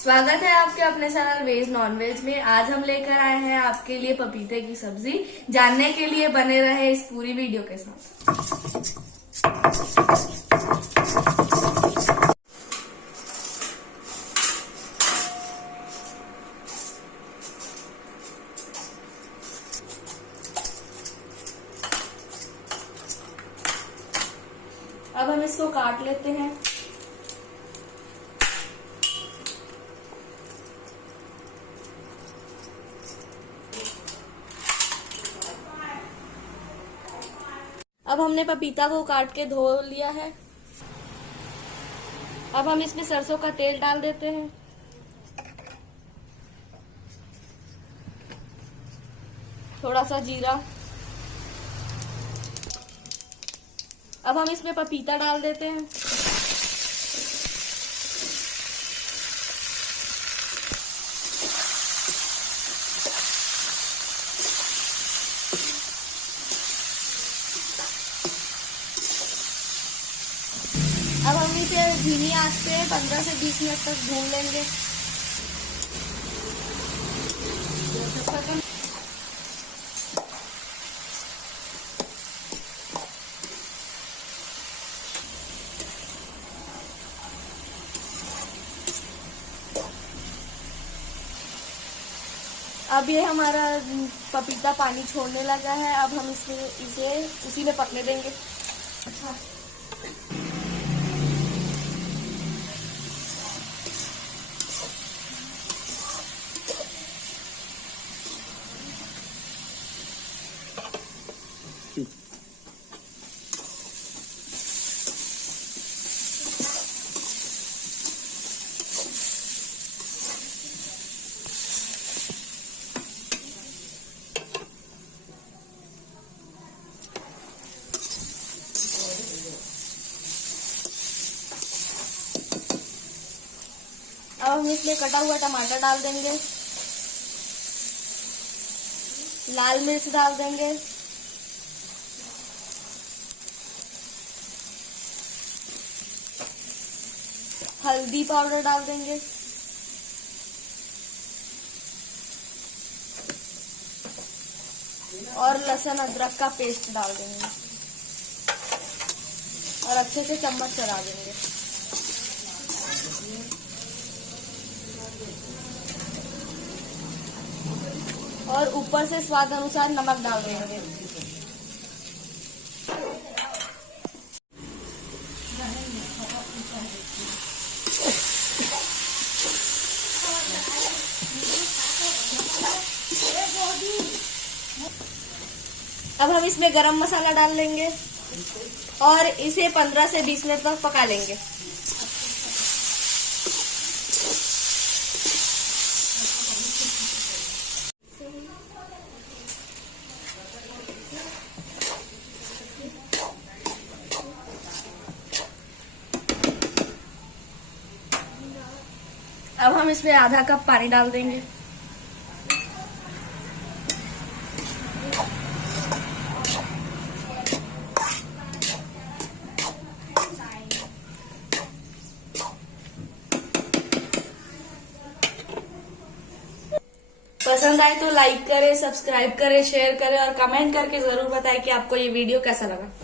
स्वागत है आपके अपने चैनल वेज नॉन वेज में। आज हम लेकर आए हैं आपके लिए पपीते की सब्जी। जानने के लिए बने रहे इस पूरी वीडियो के साथ। अब हम इसको काट लेते हैं। अब हमने पपीता को काट के धो लिया है। अब हम इसमें सरसों का तेल डाल देते हैं। थोड़ा सा जीरा। अब हम इसमें पपीता डाल देते हैं। अब हम इसे धीमी आंच पे 15 से 20 मिनट तक भून लेंगे। अब ये हमारा पपीता पानी छोड़ने लगा है। अब हम इसे उसी में पकने देंगे। अब हम इसमें कटा हुआ टमाटर डाल देंगे, लाल मिर्च डाल देंगे, हल्दी पाउडर डाल देंगे और लहसुन अदरक का पेस्ट डाल देंगे और अच्छे से चम्मच चला देंगे। और ऊपर से स्वाद अनुसार नमक डाल देंगे। अब हम इसमें गरम मसाला डाल लेंगे और इसे 15 से 20 मिनट तक पका लेंगे। अब हम इसमें आधा कप पानी डाल देंगे। पसंद आए तो लाइक करें, सब्सक्राइब करें, शेयर करें और कमेंट करके जरूर बताएं कि आपको ये वीडियो कैसा लगा।